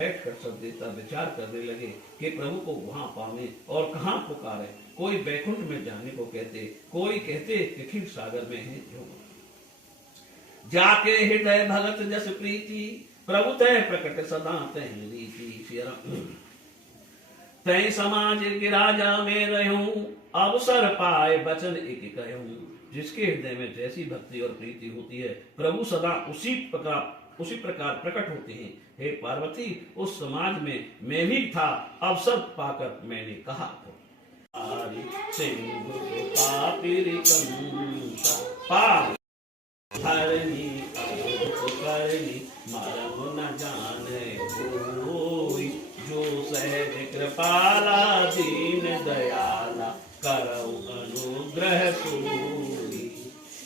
बैठकर सब देवता विचार करने लगे कि प्रभु को वहां पावे और कहां पुकारे। कोई बैकुंठ में जाने को कहते, कोई कहते कि क्षीर सागर में है जो। जाके हृदय भगत जस प्रीति, प्रभु तय प्रकट सदा तय रीति। तय समाज के राजा में रहूं, अवसर पाए बचन एक कहूं। जिसके हृदय में जैसी भक्ति और प्रीति होती है, प्रभु सदा उसी प्रकार प्रकट होते हैं। हे पार्वती, उस समाज में मैं भी था, अवसर पाकर मैंने कहा न जाने कोई, जो सहज कृपाला दीन दयाला, करौ अनुग्रह सोई।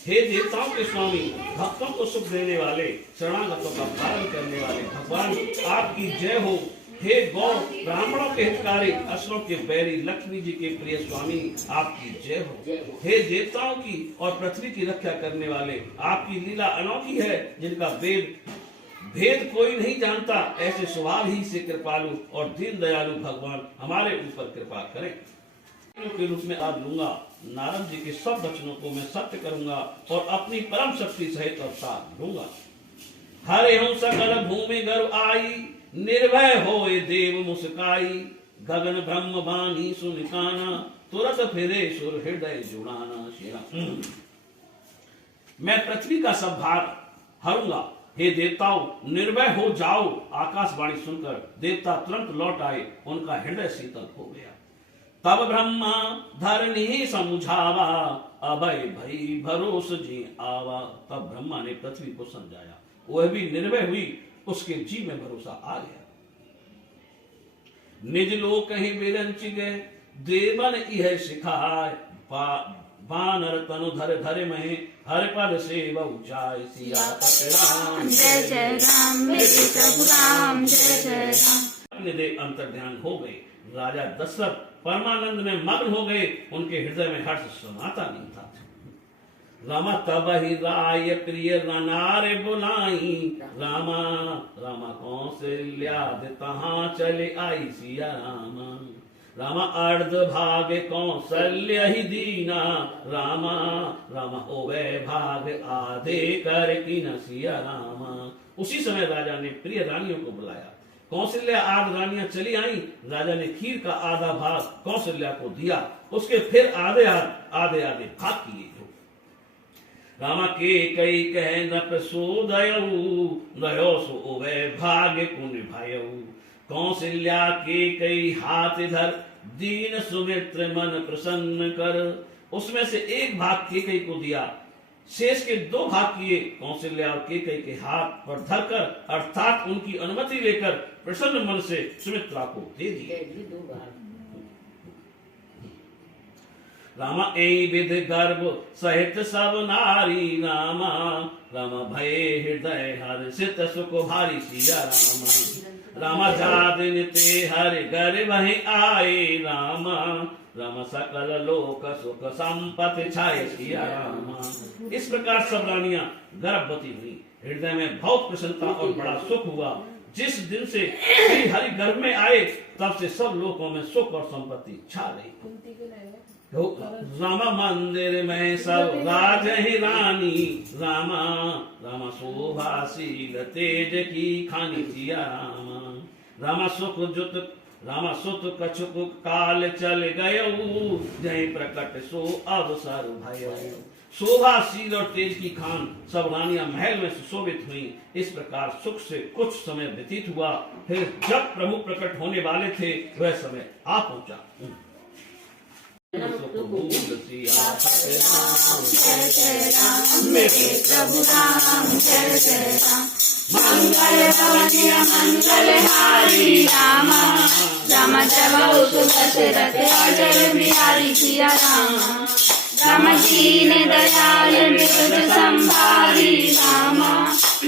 हे देवताओं के स्वामी, भक्तों को सुख देने वाले, शरणागतों का पालन करने वाले भगवान, आपकी जय हो। हे गौ ब्राह्मणों के हितकारी, असुरों के बैरी, लक्ष्मी जी के प्रिय स्वामी, आपकी जय हो। हे देवताओं की और पृथ्वी की रक्षा करने वाले, आपकी लीला अनोखी है, जिनका भेद कोई नहीं जानता। ऐसे स्वभाव ही से कृपालु और दीन दयालु भगवान हमारे ऊपर कृपा करें। के रूप में आज लूंगा, नारद जी के सब वचनों को मैं सत्य करूंगा और अपनी परम शक्ति सहित अवतार लूंगा। हरे हूं सकल भूमि गर्व आई, निर्भय होए देव मुस्काई। गगन ब्रह्म बानी सुन काना, तुरत फिरे सुर हृदय जुड़ाना। मैं पृथ्वी का सब भार हरूंगा। हे देवताओ, निर्भय हो जाओ। आकाशवाणी सुनकर देवता तुरंत लौट आए, उनका हृदय शीतल हो गया। तब ब्रह्मा धरनी समझावा, अभय भई भरोस जी आवा। तब ब्रह्मा ने पृथ्वी को समझाया, वह भी निर्भय हुई, उसके जी में भरोसा आ गया। निज लोक ही विरंच गए, देवन यह सिखाए। बानर तनु धर धरे में, हर पद सेवौ जाय। सियापत राम जय जय राम, मेरे प्रभु राम जय जय राम। अपने दे अंतर ध्यान हो गए। राजा दशरथ परमानंद में मग्न हो गए, उनके हृदय में हर्ष समाता नहीं था। रामा तब ही राय प्रिय नारे बुलाई, रामा रामा कौशल्या तहां चले आई। सिया रामा रामा अर्ध भाग कौशल्य ही दीना, रामा रामा होवे भाग आधे कर की न। सिया रामा। उसी समय राजा ने प्रिय रानियों को बुलाया। कौशल्या आध रानियां चली आई। राजा ने खीर का आधा भाग कौशल्या को दिया, उसके फिर आधे आधे भाग किए। रामा के कई कह नप सोदयऊ, नयो सो वै भाग्य पुण्य भयऊ। कौशल्या के कई हाथ धर, दीन सुमित्र मन प्रसन्न कर। उसमें से एक भाग के कई को दिया, शेष के दो भाग किए कौशल्या और केकई के हाथ पर धरकर, अर्थात उनकी अनुमति लेकर प्रसन्न मन से सुमित्रा को दे दिए। रामा ऐ विध गर्भ सहित सब नारी, रामा रामा भय हृदय हर्षित सुख भारी। सिया रामा रामा जादिन ते हरि घर वहीं आए, रामा रामा सकल लोक सुख संपत्ति छाए। सिया रामा। इस प्रकार सब रानियां गर्भवती हुई, हृदय में बहुत प्रसन्नता और बड़ा सुख हुआ। जिस दिन से श्री हरि गर्भ में आए, तब से सब लोकों में सुख और संपत्ति छा गई। रामा मंदिर में सब राज ही रानी, रामा रामा शोभाशील तेज की खानी। सिया रामा रामा सुत कछुक काल चल गयऊ, जय प्रकट सो अवसर भयऊ। शोभाशील और तेज की खान सब रानियां महल में सुशोभित हुई। इस प्रकार सुख से कुछ समय व्यतीत हुआ। फिर जब प्रभु प्रकट होने वाले थे, वह समय आ पहुंचा। मेरे प्रभु राम जय जय राम। मंगल भवनिया मंगलहारी, रामा राम जगौ सुदशरथ अजर बिहारी। सिया रामा राम दीन दयाल मृदु संभारी, रामा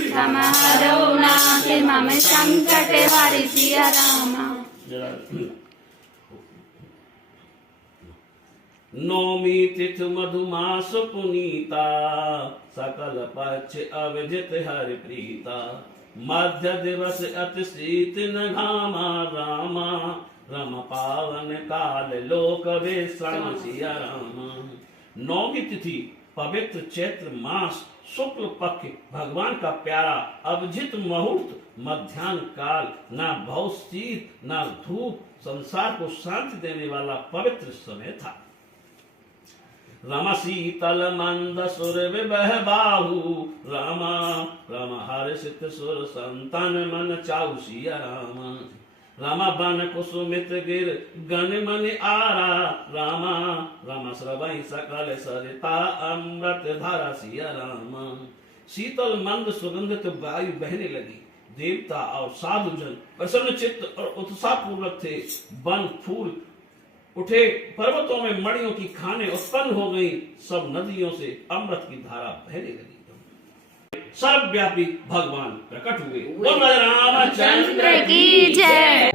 राम हरौ नाथ मम संकट हारी। सिया रामा। नौमी तिथि मधुमास पुनीता, सकल पक्ष अविजित हरि प्रीता। मध्य दिवस अति शीत न घामा रामा रम पावन काल लोक विश्राम सिया राम। 9 की तिथि पवित्र चैत्र मास शुक्ल पक्ष भगवान का प्यारा अभिजित मुहूर्त मध्याह्न काल, ना बहुत शीत ना धूप, संसार को शांति देने वाला पवित्र समय था। रम शीतल मंद सुर विबह बाहु रामा रम हर्षित सुर संतन मन चाउ सिया राम। रामा बन कुसुमित गिर गण मन आरा रामा रामा श्रवै सकल सरिता अमृत धारा सिया राम। शीतल मंद सुगंधित वायु बहने लगी। देवता और साधुजन प्रसन्न चित्त और उत्साह पूर्वक थे। वन फूल उठे, पर्वतों में मणियों की खानें उत्पन्न हो गई, सब नदियों से अमृत की धारा बहने लगी। सर्वव्यापी भगवान प्रकट हुए। बोल रामचंद्र की जय।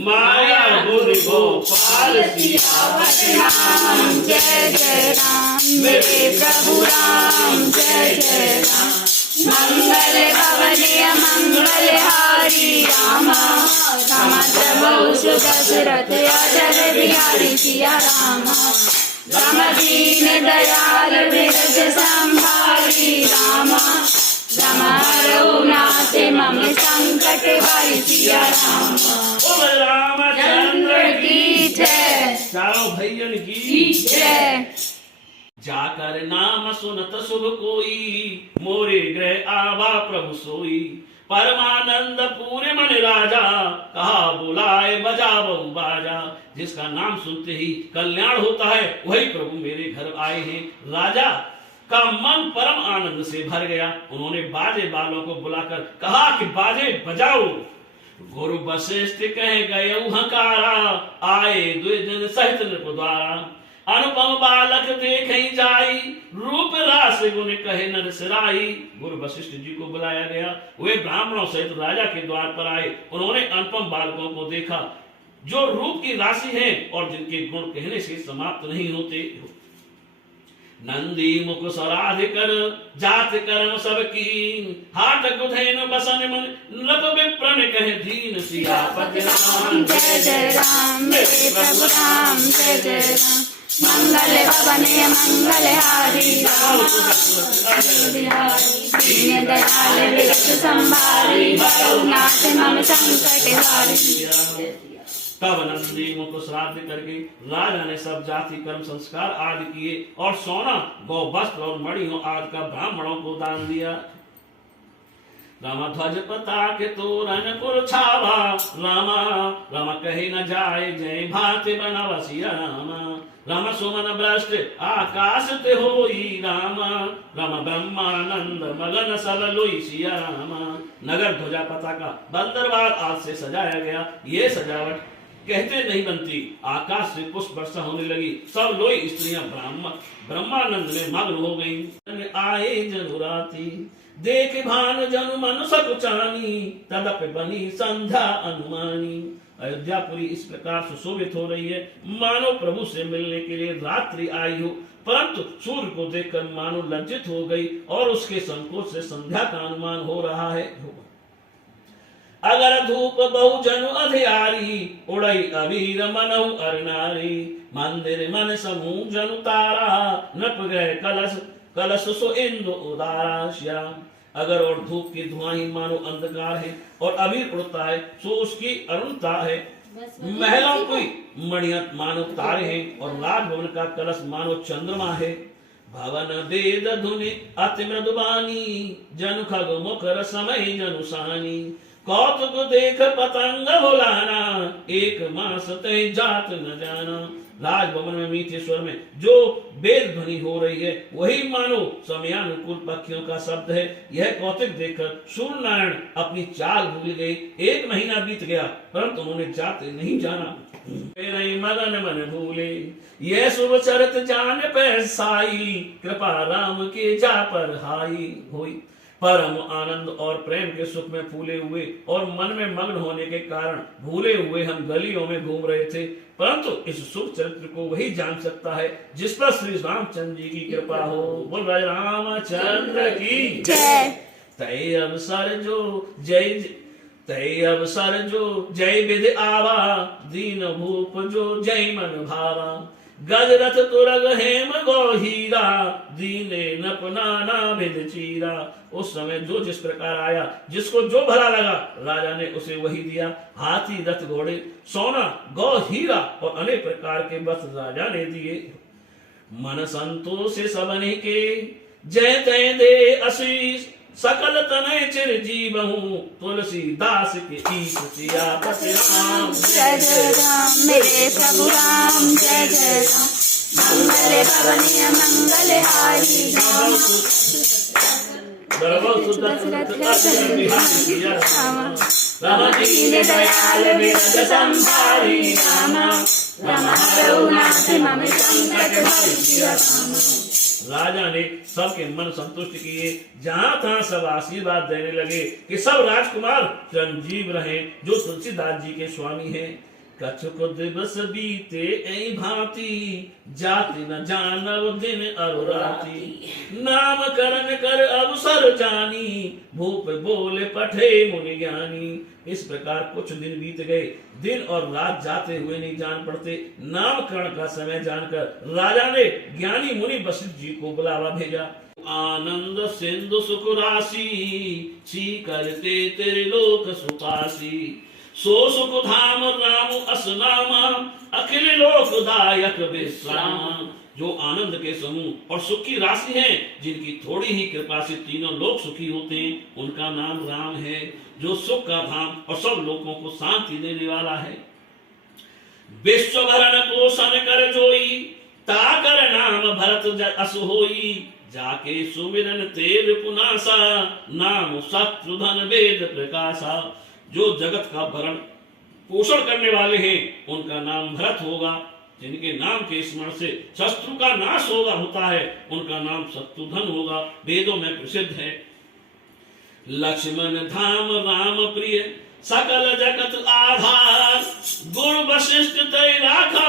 माया गुरु गोपाल सियावत राम जय जय राम मेरे प्रभु राम जय जय राम। मंगल भवनीय मंगल हारी रामा समस्त बहु दशरथ अजर बिहारी सिया रामा। राम दीन दयाल विरज संभारी रामा राम रघुनाथ मम संकट वारी सिया रामा। रामचंद्र की जय। चारों भैयन की जय। जाकर नाम सुनत शुभ कोई मोरे गृह आवा प्रभु सोई। परमानंद पूरे मन राजा कहा बुलाए बजाओ बाजा। जिसका नाम सुनते ही कल्याण होता है वही प्रभु मेरे घर आए हैं। राजा का मन परम आनंद से भर गया। उन्होंने बाजे बालों को बुलाकर कहा कि बाजे बजाओ। गुरु वशिष्ठ कह गए हकारा आए द्विजन सहित नृप द्वारा। अनुपम बालक देखे जाई, रूप रास गुण कहे नर सिराई। गुरु वशिष्ठ जी को बुलाया गया, वे ब्राह्मणों सहित राजा के द्वार पर आए। उन्होंने अनुपम बालकों को देखा जो रूप की राशि है और जिनके गुण कहने से समाप्त नहीं होते। नंदी मुख सराध कर जात कर्म सब कीन, हाट गुधेन बसन मन नृप विप्रन कहे दीन। सियापति राम जय जय राम, मेरे प्रभु राम जय जय राम। मंगल भवने मंगलहारी, दीन दयाल विरत संभारी, नाथ मम संकट हारी। तब नंदी मुख श्राद्ध करके राजा ने सब जाति कर्म संस्कार आदि किए और सोना गौ वस्त्र और मणियों आदि का ब्राह्मणों को दान दिया। रामा ध्वज पताके तोरण पुर छावा, रामा रामा कहे न जाए जय भांति बनवसिया। रामा राम सुमन भ्रष्ट आकाश ते होई, रामा राम ब्रह्मानंद मगन सल लोई सिया। रामा नगर ध्वजा पताका बंदरवार आज से सजाया गया। ये सजावट कहते नहीं बनती। आकाश से पुष्प वर्षा होने लगी, सब लोई स्त्रियां ब्रह्मानंद में मग्न हो गईं। आए जनुराती देख भान जनु मन सकुचानी, तदप बनी संध्या अनुमानी। अयोध्यापुरी इस प्रकार सुशोभित हो रही है मानो प्रभु से मिलने के लिए रात्रि आई हो, परंतु सूर्य को देखकर मानो लज्जित हो गई और उसके संकोच से संध्या का अनुमान हो रहा है। अगर धूप बहु जनु अधियारी, उड़ई अबीर मनहु अरनारी। मंदिर मन समूह जनु तारा, नप गए कलश कलश सो इंदु उदारा। श्याम अगर और धूप की धुआं ही मानो अंधकार है और अबीर उड़ता है सो उसकी अरुणता है। महलों की मणियां मानो तारे हैं और राजभवन का कलश मानो चंद्रमा है। भवन वेद धुनि अति मृदुबानी, जनु खग मुखर समय जनु सानी। कौतुक देख पतंग बुलाना, एक मास तय जात न जाना। राजभवन में मीठे स्वर में जो वेद ध्वनि हो रही है वही मानो समयानुकूल पक्षियों का शब्द है। यह कौतुक देखकर सूर्य नारायण अपनी चाल भूल गए। 1 महीना बीत गया परंतु उन्होंने जाते नहीं जाना। मगन मन भूले यह शुभ चरित जान पे साई, कृपा राम के जा पर हाई होई। परम आनंद और प्रेम के सुख में फूले हुए और मन में मग्न होने के कारण भूले हुए हम गलियों में घूम रहे थे, परंतु इस शुभ चरित्र को वही जान सकता है जिस पर श्री रामचंद्र जी की कृपा हो। बोल राज रामचंद्र की जय। तय अवसर जो जय विधि आवा, दीन भूप जो जय मन भावा। गजरथ तुरग हेम गौहीरा, दीने नप नाना विध चीरा। उस समय जो जिस प्रकार आया, जिसको जो भला लगा, राजा ने उसे वही दिया। हाथी रथ घोड़े सोना गौ हीरा और अनेक प्रकार के वस्त्र राजा ने दिए। मन संतोष सबने के जय तय दे आशीष, सकल तनय चिर जीवहूँ, तुलसीदास के ईश। सियापति राम जय जय राम, मेरे प्रभु राम जय जय राम। मंगल भवने मंगलहारी, राम दीन दयाल विरत संभारी। राम रघुनाथ मम संकट हरि। राम राजा ने सबके मन संतुष्ट किए। जहां तहां सब आशीर्वाद देने लगे कि सब राजकुमार चिरंजीव रहे जो तुलसीदास जी के स्वामी हैं। कछुक दिवस बीते ऐ भांति, जाति न जानव दिन अरुराती। नाम करण कर अवसर जानी, भूप बोले पठे मुनि ज्ञानी। इस प्रकार कुछ दिन बीत गए। दिन और रात जाते हुए नहीं जान पड़ते। नामकरण का समय जानकर राजा ने ज्ञानी मुनि वशिष्ठ जी को बुलावा भेजा। आनंद सिंधु सुख राशि, सी करते तेरे लोक सुपासी। सो सुख धाम राम असनामा, अखिल लोकदायक विश्राम। जो आनंद के समूह और सुख की राशि हैं, जिनकी थोड़ी ही कृपा से तीनों लोग सुखी होते हैं, उनका नाम राम है। जो सुख का धाम और सब लोगों को शांति देने वाला है। विश्व भरण पोषण कर जोई, ताकर नाम भरत अस होई। जाके सुमिरन तेर पुनासा, नाम शत्रुधन वेद प्रकाशा। जो जगत का भरण पोषण करने वाले हैं उनका नाम भरत होगा। जिनके नाम के स्मरण से शत्रु का नाश होता है, उनका नाम शत्रुघ्न होगा, वेदों में प्रसिद्ध है। लक्ष्मण धाम राम प्रिय सकल जगत आधार, गुरु वशिष्ठ तय राखा,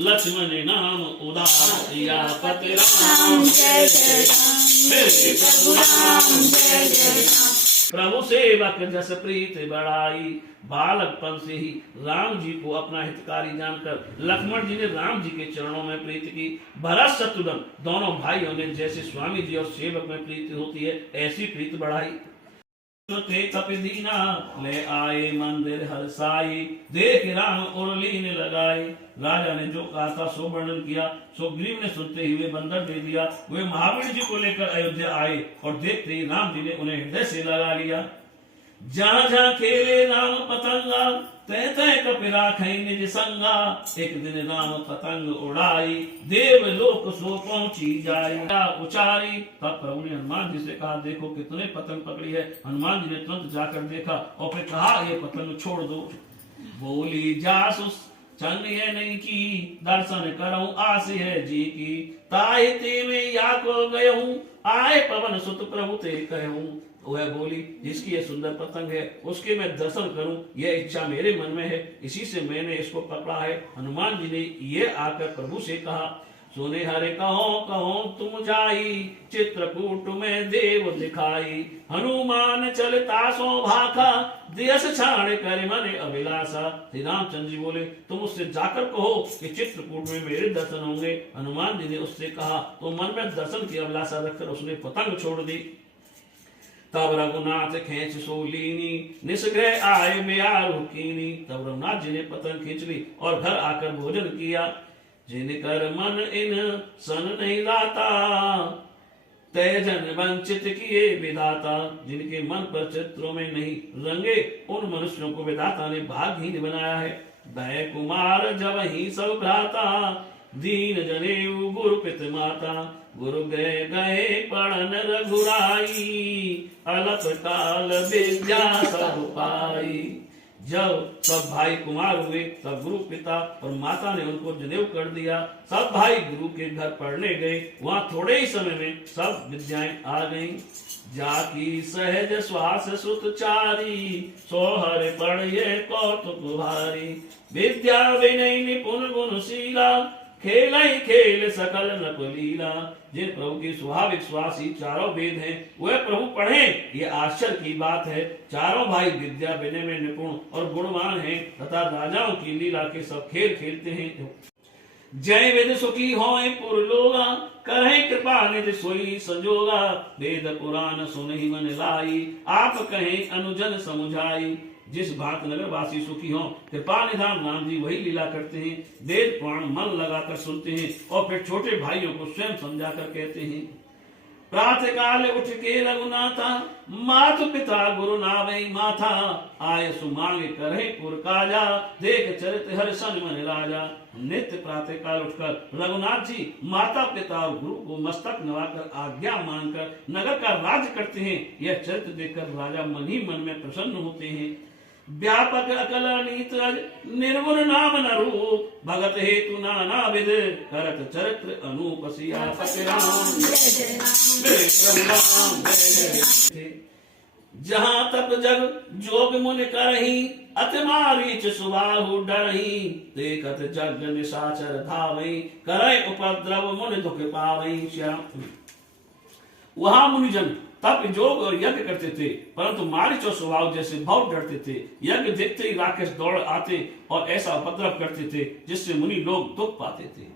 लक्ष्मण नाम उदार, सियापति राम जय जय राम मेरे प्रभु राम जय जय राम। प्रभु सेवक जस प्रीत बढ़ाई, बालकपन से ही राम जी को अपना हितकारी जानकर लक्ष्मण जी ने राम जी के चरणों में प्रीति की। भरत शत्रुघ्न दोनों भाइयों ने जैसे स्वामी जी और सेवक में प्रीति होती है, ऐसी प्रीति बढ़ाई। ते कपिदीना ले आए मंदिर हरसाई, देख राम उर्लीन लगाए। राजा ने जो कहा था सो वर्णन किया। सुग्रीव ने सुनते हुए बंदर दे दिया। वे महावीर जी को लेकर अयोध्या आए और देखते ही राम जी ने उन्हें हृदय से लगा लिया। जहाँ जहाँ खेले राम पतंगा, तय तय कपिरा खई निज संगा। एक दिन राम पतंग उड़ाई, देव लोक सो पहुंची जाई। उचारी तब प्रभु ने हनुमान जी से कहा, देखो कितने पतंग पकड़ी है। हनुमान जी ने तुरंत जाकर देखा और फिर कहा, ये पतंग छोड़ दो। बोली जासुस चंग है नहीं की, दर्शन करऊं आस है जी की। ताहि ते में या को गयऊं, आए पवन सुत प्रभु ते कहूं। वह बोली, जिसकी ये सुंदर पतंग है उसके मैं दर्शन करूं, यह इच्छा मेरे मन में है, इसी से मैंने इसको पकड़ा है। हनुमान जी ने ये आकर प्रभु से कहा, सुने हरे कहो कहो तुम जाई, चित्रकूट में देव दिखाई। हनुमान चलता सो भाखा, दियस छाण कर मन अभिलाषा। श्री रामचंद्र जी बोले, तुम उससे जाकर कहो कि चित्रकूट में मेरे दर्शन होंगे। हनुमान जी ने उससे कहा तो मन में दर्शन की अभिलाषा रखकर उसने पतंग छोड़ दी। तब रघुनाथ खेच सो लीनी, निसग्रह आए म्यारु कीनी। तब रघुनाथ जी ने पतंग खींच ली और घर आकर भोजन किया। जिनकर मन इन सन नहीं लाता, तय जन वंचित किए विधाता। जिनके मन पर चित्रों में नहीं रंगे, उन मनुष्यों को विधाता ने भागहीन बनाया है। दय कुमार जब ही सब भ्राता, दीन जनेऊ गुरु पित माता। गुरु गए गए पढ़न रघुराई, अलप काल विद्या सब पाई। जब सब भाई कुमार हुए तब गुरु पिता और माता ने उनको जनेऊ कर दिया। सब भाई गुरु के घर पढ़ने गए। वहां थोड़े ही समय में सब विद्याएं आ गईं। जाकी सहज श्वास सुत चारी, सोहर पढ़िए कौतुक भारी। विद्या विनय निपुण गुणशीला, खेल ही खेल सकल नपलीला। जिन प्रभु की स्वाभाविक श्वास ही चारों वेद हैं, वह प्रभु पढ़े, ये आश्चर्य की बात है। चारों भाई विद्या विनय में निपुण और गुणवान हैं तथा राजाओं की लीला के सब खेल खेलते हैं। जय वेद सुखी होए पुरलोगा, करें कृपा निधि सोई संजोगा। वेद पुराण सुनहि मन लाई, आप कहें अनुजन समुझाई। जिस भांत नगरवासी सुखी हों, कृपा निधान राम जी वही लीला करते हैं। वेद पुराण मन लगाकर सुनते हैं और फिर छोटे भाइयों को स्वयं समझाकर कहते हैं। प्रातः काल उठ के रघुनाथा, मातु पिता गुरु नावई माथा। आय सुमांग करे पुर काजा, देख चरित हर सन मन राजा। नित्य प्रातः काल उठकर रघुनाथ जी माता पिता और गुरु को मस्तक नवाकर आज्ञा मानकर नगर का राज्य करते हैं। यह चरित्र देखकर राजा मन ही मन में प्रसन्न होते हैं। व्यापक अकल नीत निर्गुण नाम न रूप, भगत हेतु नाना विध, करत चरित्र अनूप। सियापति राम जय जय राम जय जय। जहाँ तप जग जोग मुनि करही, अति मारीच सुबाहु डरही। देखत जग निशाचर धावई, करे उपद्रव मुनि दुख पावई। श्याम वहां मुनिजन तप योग और यज्ञ करते थे, परंतु मारीच और स्वभाव जैसे बहुत डरते थे। यज्ञ देखते ही राक्षस दौड़ आते और ऐसा उपद्रव करते थे जिससे मुनि लोग दुख पाते थे।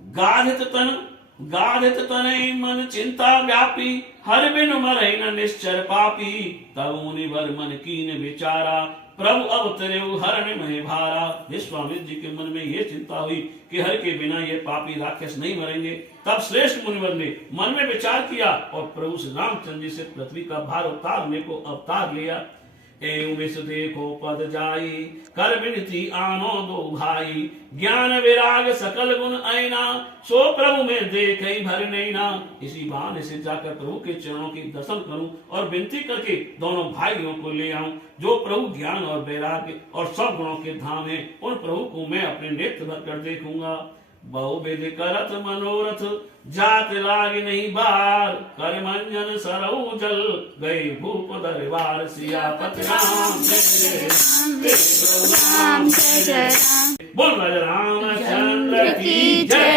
गाधित तन मन चिंता व्यापी, हर बिन मरहि न निश्चर पापी। तब मुनि वर मन कीन विचारा, प्रभु अवतरेउ हरण महे भारा। विश्वामित्र जी के मन में यह चिंता हुई कि हर के बिना ये पापी राक्षस नहीं मरेंगे। तब श्रेष्ठ मुनिवर ने मन में विचार किया और प्रभु श्री रामचंद्र जी से पृथ्वी का भार उतारने को अवतार लिया। एवं विष देखो पद जाई कर विनती आनो दो भाई ज्ञान विराग सकल गुण ऐना सो प्रभु में देखे भर नैना। इसी बहाने से जाकर प्रभु के चरणों की दर्शन करूं और विनती करके दोनों भाइयों को ले आऊं। जो प्रभु ज्ञान और वैराग्य और सब गुणों के धाम है उन प्रभु को मैं अपने नेत्र भर कर देखूंगा। बहुविध करत मनोरथ जात लाग नहीं बार कर मंजन सरऊ जल गए भूप दरबार सियापत राम जय जय राम जय जय राम। बोल राजा रामचंद्र की जय।